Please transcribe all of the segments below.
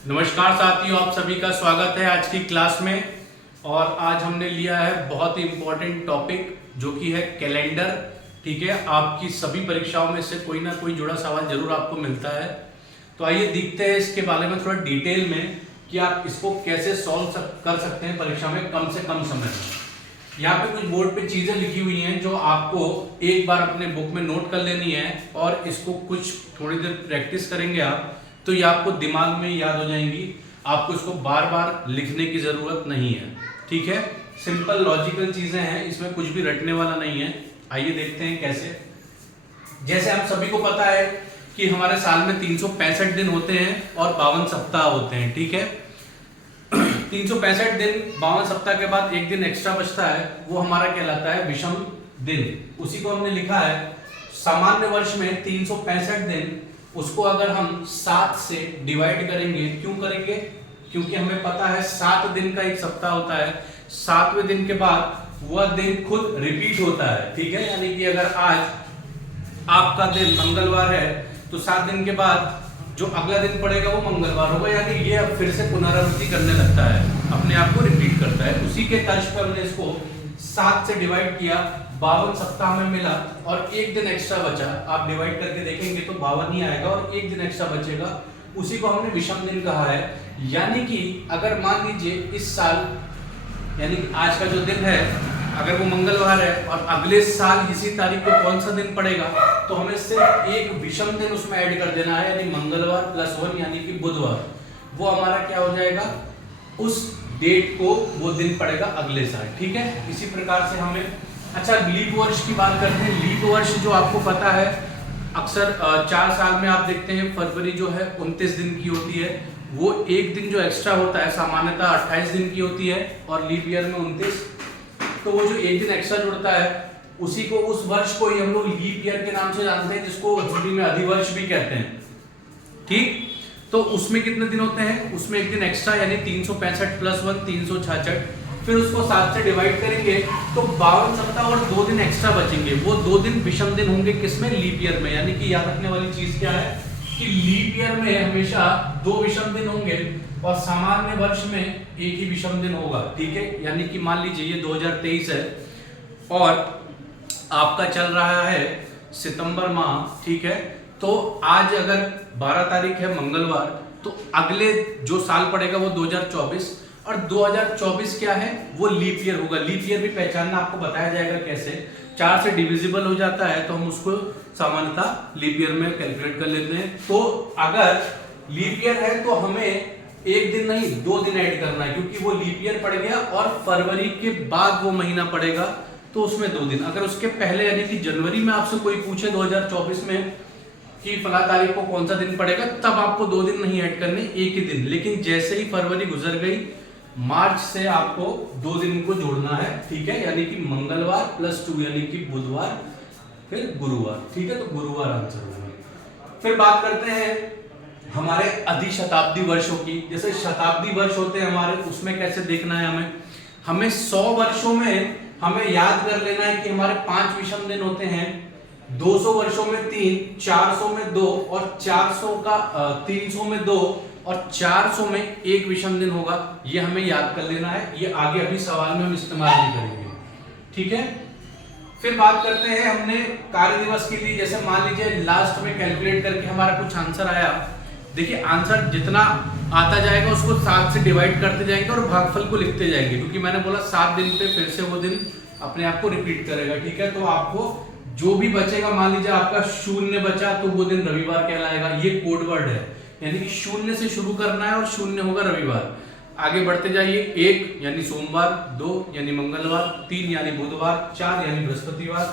नमस्कार साथियों, आप सभी का स्वागत है आज की क्लास में। और आज हमने लिया है बहुत ही इम्पोर्टेंट टॉपिक जो कि है कैलेंडर। ठीक है, आपकी सभी परीक्षाओं में से कोई ना कोई जुड़ा सवाल जरूर आपको मिलता है। तो आइए देखते हैं इसके बारे में थोड़ा डिटेल में कि आप इसको कैसे सॉल्व कर सकते हैं परीक्षा में कम से कम समय में। यहाँ पे कुछ बोर्ड पे चीजें लिखी हुई हैं जो आपको एक बार अपने बुक में नोट कर लेनी है और इसको कुछ थोड़ी देर प्रैक्टिस करेंगे आप तो ये आपको दिमाग में याद हो जाएंगी। आपको इसको बार बार लिखने की जरूरत नहीं है। ठीक है, सिंपल लॉजिकल चीजें हैं, इसमें कुछ भी रटने वाला नहीं है। आइए देखते हैं कैसे। जैसे हम सभी को पता है कि हमारे साल में 365 दिन होते हैं और 52 सप्ताह होते हैं। ठीक है, 365 दिन 52 सप्ताह के बाद एक दिन एक्स्ट्रा बचता है, वो हमारा कहलाता है विषम दिन। उसी को हमने लिखा है सामान्य वर्ष में 365 दिन, उसको अगर हम 7 से डिवाइड करेंगे। क्यों करेंगे? क्योंकि हमें पता है 7 दिन का एक सप्ताह होता है, 7वें दिन के बाद वह दिन खुद रिपीट होता है। ठीक है, यानी कि अगर आज आपका दिन मंगलवार है तो 7 दिन के बाद जो अगला दिन पड़ेगा वो मंगलवार होगा, यानी ये अब फिर से पुनरावृत्ति करने लगता है, अपने आप को रिपीट करता है। उसी के तर्ज पर हमने इसको 7 से डिवाइड किया, 52 सप्ताह में मिला और एक दिन एक्स्ट्रा बचा। आप डिवाइड करके देखेंगे तो 52 ही आएगा और एक दिन एक्स्ट्रा बचेगा, उसी को हमने विषम दिन कहा है। यानी कि अगर मान लीजिए इस साल यानी कि आज का जो दिन है अगर वो मंगलवार है और अगले साल इसी तारीख को कौन सा दिन पड़ेगा तो हमें सिर्फ एक विषम दिन उसमें ऐड कर देना है, यानी मंगलवार प्लस 1 यानी कि बुधवार। वो हमारा क्या हो जाएगा, उस डेट को वो दिन पड़ेगा अगले साल। ठीक है, इसी प्रकार से हमें अच्छा लीप वर्ष की बात करते हैं। लीप वर्ष जो आपको पता है अक्सर 4 साल में आप देखते हैं फरवरी जो है 29 दिन की होती है, वो एक दिन जो एक्स्ट्रा होता है सामान्यतः 28 दिन की होती है और लीप ईयर में 29। तो वो जो एक दिन एक्स्ट्रा जुड़ता है उसी को, उस वर्ष को ही हम लोग लीप ईयर के नाम से जानते हैं, जिसको हिंदी में अधिवर्ष भी कहते हैं। ठीक, तो उसमें कितने दिन होते हैं, उसमें एक दिन एक्स्ट्रा यानी 365 प्लस 1 366, फिर उसको 7 से डिवाइड करेंगे तो 52 सप्ताह और 2 दिन एक्स्ट्रा बचेंगे। वो 2 दिन विषम दिन होंगे, किसमें, लीप ईयर में। यानी कि याद रखने वाली चीज क्या है कि लीप ईयर में हमेशा 2 विषम दिन होंगे और सामान्य वर्ष में एक ही विषम दिन होगा। ठीक है, यानी कि मान लीजिए ये 2023 है और आपका चल रहा है सितंबर माह। ठीक है, तो आज अगर 12 तारीख है मंगलवार तो अगले जो साल पड़ेगा वो 2024 और 2024 क्या है, वो लीप ईयर होगा। लीप ईयर भी पहचानना आपको बताया जाएगा कैसे। 4 से डिविजिबल हो जाता है तो हम उसको सामान्यतः लीप ईयर में कैलकुलेट कर लेते हैं। तो अगर लीप ईयर है तो हमें एक दिन नहीं 2 दिन ऐड करना है, क्योंकि वो लीप ईयर पड़ गया और फरवरी के बाद वो महीना पड़ेगा तो उसमें 2 दिन। अगर उसके पहले यानी कि जनवरी में आपसे कोई पूछे 2024 में कि फला तारीख को कौन सा दिन पड़ेगा, तब आपको 2 दिन नहीं ऐड करने, एक ही दिन। लेकिन जैसे ही फरवरी गुजर गई, मार्च से आपको 2 दिन को जोड़ना है। ठीक है, यानी कि मंगलवार प्लस 2 यानी कि बुधवार फिर गुरुवार। ठीक है, तो गुरुवार आंसर होगा। फिर बात करते हैं हमारे अधिशताब्दी वर्षों की। जैसे शताब्दी वर्ष होते हैं हमारे, उसमें कैसे देखना है हमें 100 वर्षों में हमें याद कर लेना है कि हमारे 5 विषम दिन होते हैं, 200 वर्षों में 3, 400 में 2 और 400 का 300 में 2 और 400 में एक विषम दिन होगा। ये हमें याद कर लेना है, ये आगे अभी सवाल में हम इस्तेमाल नहीं करेंगे। ठीक है, फिर बात करते हैं हमने कार्य दिवस के लिए। जैसे मान लीजिए लास्ट में कैलकुलेट करके हमारा कुछ आंसर आया। देखिए आंसर जितना आता जाएगा उसको 7 से डिवाइड करते जाएंगे और भागफल को लिखते जाएंगे, क्योंकि मैंने बोला 7 दिन पे फिर से वो दिन अपने आप को रिपीट करेगा। ठीक है, तो आपको जो भी बचेगा, मान लीजिए आपका 0 बचा तो वो दिन रविवार कहलाएगा। ये कोड वर्ड है, यानी कि 0 से शुरू करना है और 0 होगा रविवार। आगे बढ़ते जाइए, 1 यानी सोमवार, 2 यानी मंगलवार, 3 यानी बुधवार, 4 यानी बृहस्पतिवार,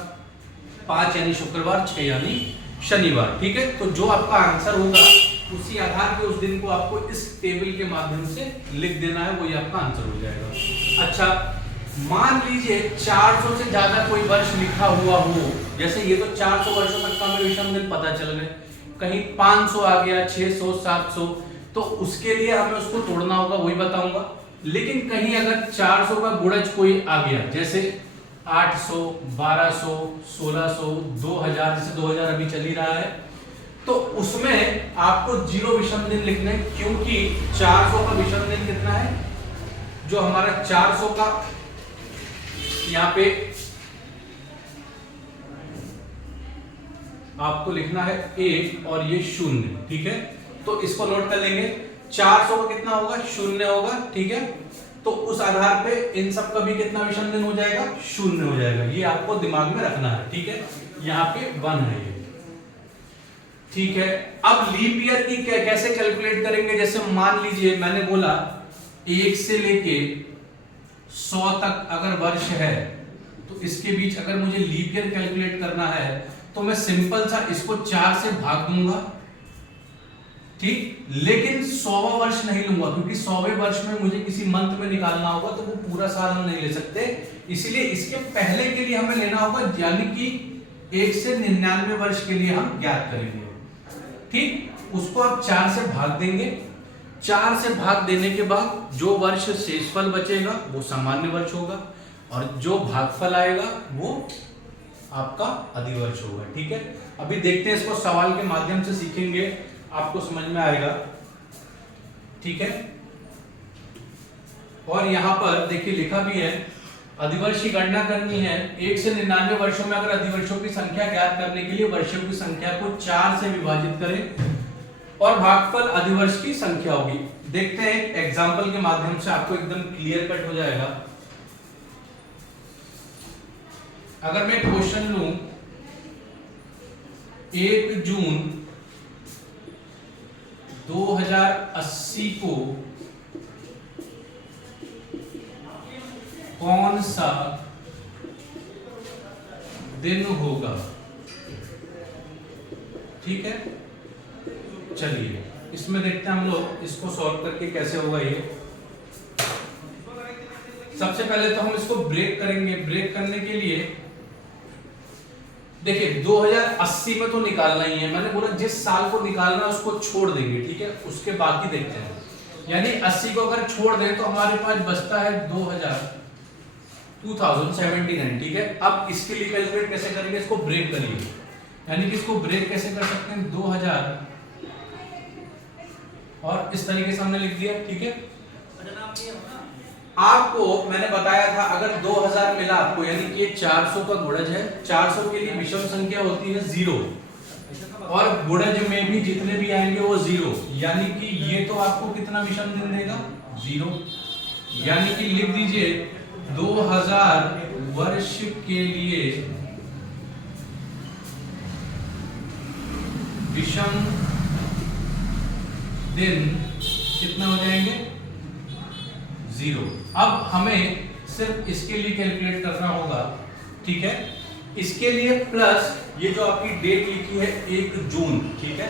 5 यानी शुक्रवार, 6 यानी शनिवार। ठीक है, तो जो आपका आंसर होगा उसी आधार पे उस दिन को आपको इस टेबल के माध्यम से लिख देना है, वही आपका आंसर हो जाएगा। अच्छा, मान लीजिए 400 से ज्यादा कोई वर्ष लिखा हुआ हो, जैसे ये तो 400 वर्षों तक का हमें विषम दिन पता चल गए, कहीं 500 आ गया, 600, 700, तो उसके लिए हमें उसको तोड़ना होगा, वही बताऊंगा। लेकिन कहीं अगर 400 का गुणज कोई आ गया, जैसे 800, 1200, 1600, 2000, जैसे 2000 अभी चल ही रहा है, तो उसमें आपको 0 विषम दिन लिखने, क्योंकि 400 का विषम दिन कितना है, जो हमारा 400 का यहाँ पे आपको लिखना है 1 और ये 0, ठीक है। तो इसको नोट कर लेंगे, 400 का कितना होगा, 0 होगा, ठीक है। तो उस आधार पे इन सब का भी कितना विषम दिन हो जाएगा, 0 हो जाएगा। ये आपको दिमाग में रखना है, ठीक है। यहाँ पे 1 है ये, ठीक है। अब लीप ईयर की कैसे कैलकुलेट करेंगे, जैसे मान लीजिए मैंने बोला 1 से लेके 100 तक अगर वर्ष है, तो इसके बीच अगर मुझे लीप ईयर कैलकुलेट करना है तो मैं सिंपल सा इसको 4 से भाग दूंगा, ठीक। लेकिन 100वां वर्ष नहीं लूंगा, क्योंकि 100वें वर्ष में मुझे किसी मंथ में निकालना होगा, तो वो पूरा साल हम नहीं ले सकते। इसलिए इसके पहले के लिए हमें लेना होगा, यानी कि 1 से 99 वर्ष के लिए हम ज्ञात करेंगे, ठीक। उसको आप 4 से भाग देंगे। 4 से भाग देने के बाद जो वर्ष शेषफल बचेगा वो सामान्य वर्ष होगा, और जो भागफल आएगा वो आपका अधिवर्ष होगा, ठीक है। अभी देखते हैं, इसको सवाल के माध्यम से सीखेंगे, आपको समझ में आएगा, ठीक है। और यहां पर देखिए लिखा भी है, अधिवर्ष की गणना करनी है। 1 से 99 वर्षों में अगर अधिवर्षों की संख्या ज्ञात करने के लिए वर्षों की संख्या को 4 से विभाजित करें और भागफल अधिवर्ष की संख्या होगी। देखते हैं एग्जाम्पल के माध्यम से, आपको एकदम क्लियर कट हो जाएगा। अगर मैं क्वेश्चन लूं 1 जून 2080 को कौन सा दिन होगा, ठीक है। चलिए इसमें देखते हैं हम लोग इसको सॉल्व करके कैसे होगा ये। सबसे पहले तो हम इसको ब्रेक करेंगे। ब्रेक करने के लिए देखिए 2080 में तो निकालना ही है, मैंने बोला जिस साल को निकालना है उसको छोड़ देंगे, ठीक है। उसके बाकी देखते हैं, यानी 80 को अगर छोड़ दें तो हमारे पास बचता है 2079, ठीक है। अब इसके लिए कैलकुलेट कैसे करेंगे, इसको ब्रेक करिए, यानी कि इसको ब्रेक कैसे कर सकते हैं, 2000 और इस तरीके से हमने लिख दिया, ठीक है। आपको मैंने बताया था अगर 2000 मिला आपको, यानी कि 400 का गुणज है, 400 के लिए विषम संख्या होती है 0, और गुणज में भी जितने भी आएंगे वो 0, यानी कि ये तो आपको कितना विषम दिन देगा, 0। यानी कि लिख दीजिए 2000 वर्ष के लिए विषम दिन कितना हो जाएंगे, 0। अब हमें सिर्फ इसके लिए कैलकुलेट करना होगा, ठीक है। इसके लिए प्लस ये जो आपकी डेट लिखी है 1 जून, ठीक है।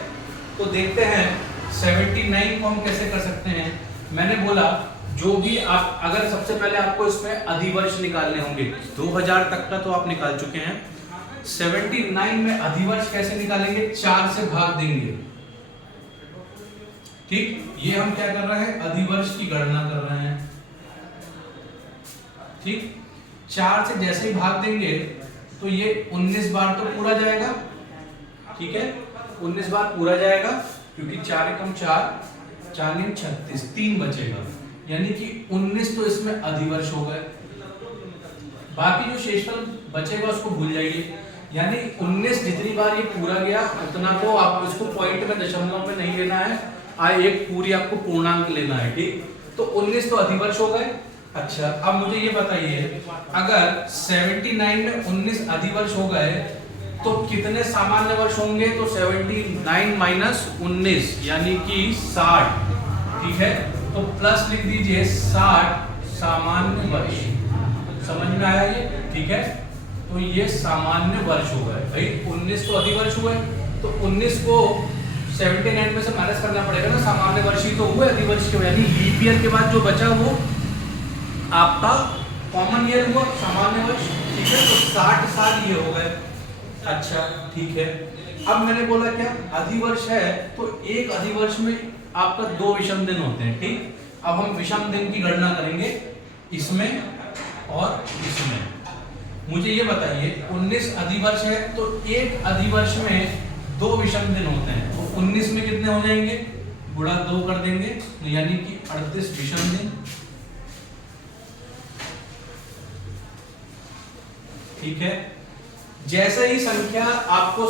तो देखते हैं 79 को हम कैसे कर सकते हैं। मैंने बोला जो भी आप, अगर सबसे पहले आपको इसमें अधिवर्ष निकालने होंगे, 2000 तक का तो आप निकाल चुके हैं। 79 में अधिवर्ष कैसे निकालेंगे, 4 से भाग देंगे, ठीक। ये हम क्या कर रहे हैं, अधिवर्ष की गणना कर रहे हैं, ठीक। 4 से जैसे ही भाग देंगे तो ये 19 बार तो पूरा जाएगा, ठीक है। 19 बार पूरा जाएगा, क्योंकि 4 एकम 4, 4 × 36, 3 बचेगा, यानी कि 19 तो इसमें अधिवर्ष हो गए। बाकी जो शेषफल बचेगा उसको भूल जाइए, यानी 19 जितनी बार ये पूरा गया उतना को आप इसको पॉइंट में, दशमलव में नहीं लेना है, एक पूरी आपको पूर्णांक लेना है, ठीक। तो 19 तो अधिवर्ष हो गए। अच्छा, अब मुझे ये बताइए अगर 79 में 19 अधिवर्ष हो गए तो कितने सामान्य वर्ष होंगे, तो 79 - 19 यानी कि 60, ठीक है। तो प्लस लिख दीजिए 60 सामान्य वर्ष, समझ में आया ये, ठीक है। तो ये सामान्य वर्ष हो गए भाई, 19 तो अधिवर्ष हुए, तो 19 को 79 में से माइनस करना पड़ेगा ना, सामान्य वर्ष ही तो हुए अधिवर्ष के, यानी लीप ईयर के बाद जो बचा वो आपका कॉमन ईयर हुआ, सामान्य वर्ष, ठीक है। तो 60 साल ये हो गए। अच्छा, ठीक है। अब मैंने बोला क्या, अधिवर्ष है तो एक अधिवर्ष में आपका 2 विषम दिन होते हैं, ठीक। अब हम विषम दिन की गणना करेंगे इसमें और इसमें। मुझे ये बताइए 19 अधिवर्ष है तो एक अधिवर्ष में 2 विषम दिन होते हैं, तो 19 में कितने हो जाएंगे, गुणा 2 कर देंगे, यानी कि 38 विषम दिन। ठीक है, जैसे ही संख्या आपको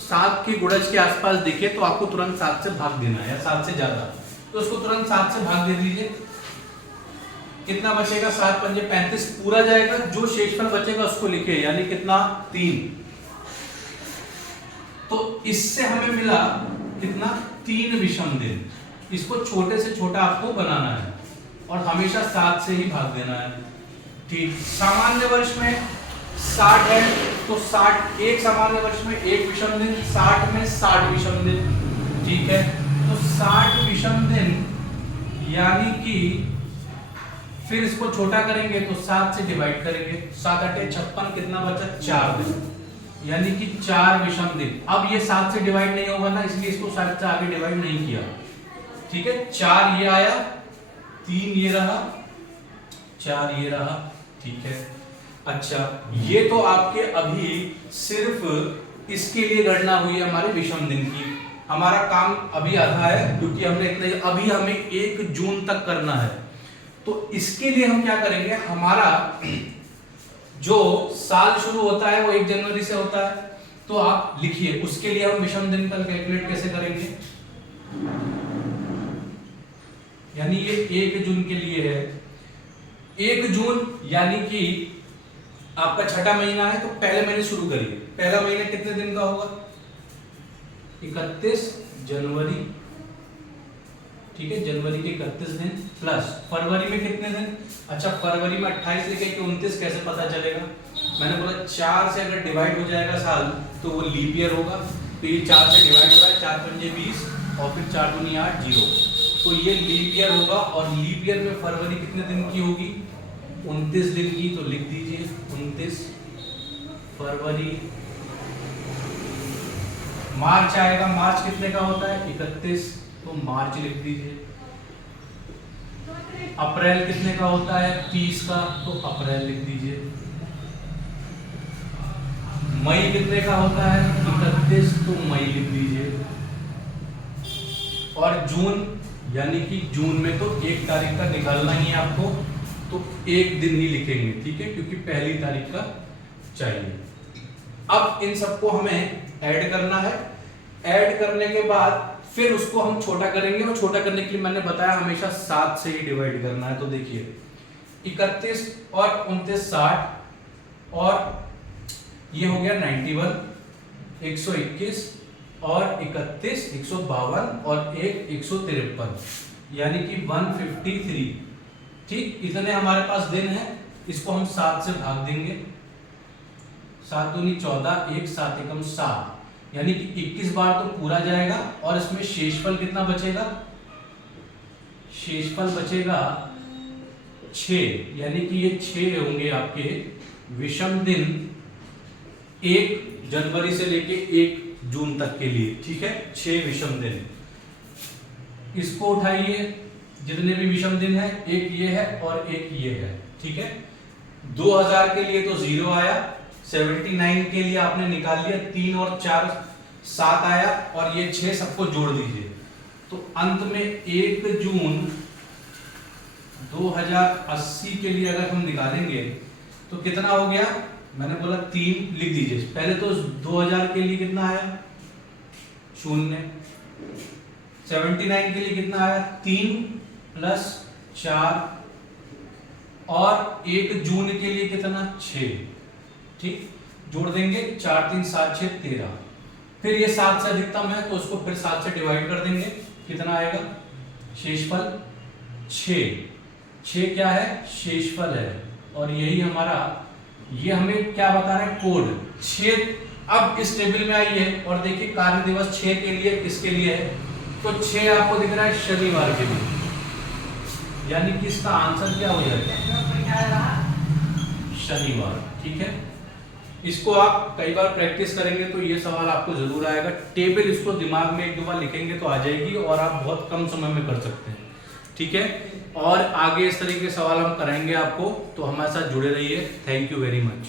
7 की गुणज के आसपास दिखे तो आपको तुरंत 7 से भाग देना है, या 7 से ज्यादा, तो उसको तुरंत 7 से भाग दे दीजिए। कितना बचेगा, 7 पंजे 35 पूरा जाएगा, जो शेषफल बचेगा उसको लिखे, यानी कितना 3। तो इससे हमें मिला कितना, 3 विषम दिन। इसको छोटे से छोटा आपको बनाना है और हमेशा 7 से ही भाग देना है। ठीक, सामान्य वर्ष में 60 है तो 60, एक सामान्य वर्ष में 1 विषम दिन, 60 में 60 विषम दिन। ठीक है, तो 60 विषम दिन, यानी कि फिर इसको छोटा करेंगे तो 7 से डिवाइड करेंगे, 7 8 56, कितना बचा, 4 दिन, यानी कि 4 विषम दिन। अब ये 7 से डिवाइड नहीं होगा ना, इसलिए इसको 7 से आगे डिवाइड नहीं किया। ठीक है, 4 ये आया, 3 ये रहा, 4 ये रहा। ठीक है, अच्छा, ये तो आपके अभी सिर्फ इसके लिए गणना हुई है हमारे विषम दिन की। हमारा काम अभी आधा है, क्योंकि हमने इतने, अभी हमें 1 जून तक करना है। तो इसके लिए हम क्या करेंगे, हमारा जो साल शुरू होता है वो 1 जनवरी से होता है, तो आप लिखिए, उसके लिए हम विषम दिन का कैलकुलेट कैसे करेंगे। यानी ये 1 जून के लिए है, 1 जून यानी कि आपका छठा महीना है, तो पहले महीने शुरू करिए। पहला महीना कितने दिन का होगा, 31 जनवरी। ठीक है, जनवरी के 31 दिन प्लस फरवरी में कितने दिन, अच्छा फरवरी में 28 लिखे कि 29 कैसे पता चलेगा, मैंने बोला 4 से अगर डिवाइड हो जाएगा साल तो वो लीप ईयर होगा, तो ये 4 से डिवाइड होगा, 4 पंजे 20 और फिर 4 दूनी 8 0, तो ये लीप ईयर होगा। और लीप ईयर में फरवरी कितने दिन की होगी, 29 दिन की, तो लिख दीजिए 29 फरवरी। मार्च आएगा, मार्च कितने का होता है, 31, तो मार्च लिख दीजिए। अप्रैल कितने का होता है, 30 का, तो अप्रैल लिख दीजिए। मई कितने का होता है, 31, तो मई लिख दीजिए। और जून, यानी कि जून में तो 1 तारीख का निकालना ही है आपको, तो 1 दिन ही लिखेंगे। ठीक है, क्योंकि पहली तारीख का चाहिए। अब इन सबको हमें ऐड करना है, ऐड करने के बाद फिर उसको हम छोटा करेंगे, और छोटा करने के लिए मैंने बताया हमेशा 7 से ही डिवाइड करना है। तो देखिए 31 और 29 60, और ये हो गया 91, 121 और 31 152 और 1 153, यानी कि 153। ठीक, इतने हमारे पास दिन है, इसको हम 7 से भाग देंगे, 7 दूनी 14, 1 7 एकम 7, यानी कि 21 बार तो पूरा जाएगा। और इसमें शेषफल कितना बचेगा, शेषफल बचेगा 6, यानी कि ये 6 होंगे आपके विषम दिन 1 जनवरी से लेके 1 जून तक के लिए। ठीक है, 6 विषम दिन। इसको उठाइए, जितने भी विषम दिन है, एक ये है और एक ये है। ठीक है, 2000 के लिए तो 0 आया, 79 के लिए आपने निकाल लिया, 3 और 4 7 आया, और ये 6 सबको जोड़ दीजिए, तो अंत में 1 जून 2080 के लिए अगर हम निकालेंगे तो कितना हो गया, मैंने बोला 3 लिख दीजिए। पहले तो 2000 के लिए कितना आया, 0। 79 के लिए कितना आया, 3 प्लस 4, और 1 जून के लिए कितना, 6। ठीक, जोड़ देंगे, 4 3 7 6 13। फिर ये 7 से अधिकतम है तो उसको फिर 7 से डिवाइड कर देंगे, कितना आएगा, शेषफल 6। 6 क्या है, शेषफल है। और यही हमारा, ये हमें क्या बता रहा है, कोड 6। अब इस टेबल में आइए और देखिए कार्य दिवस 6 के लिए किसके लिए है, तो 6 आपको दिख रहा है शनिवार के लिए, यानी कि इसका आंसर क्या हो जाएगा, शनिवार। ठीक है, इसको आप कई बार प्रैक्टिस करेंगे तो ये सवाल आपको जरूर आएगा। टेबल इसको दिमाग में 1-2 बार लिखेंगे तो आ जाएगी, और आप बहुत कम समय में कर सकते हैं। ठीक है, और आगे इस तरीके के सवाल हम कराएंगे आपको, तो हमारे साथ जुड़े रहिए। Thank you very much.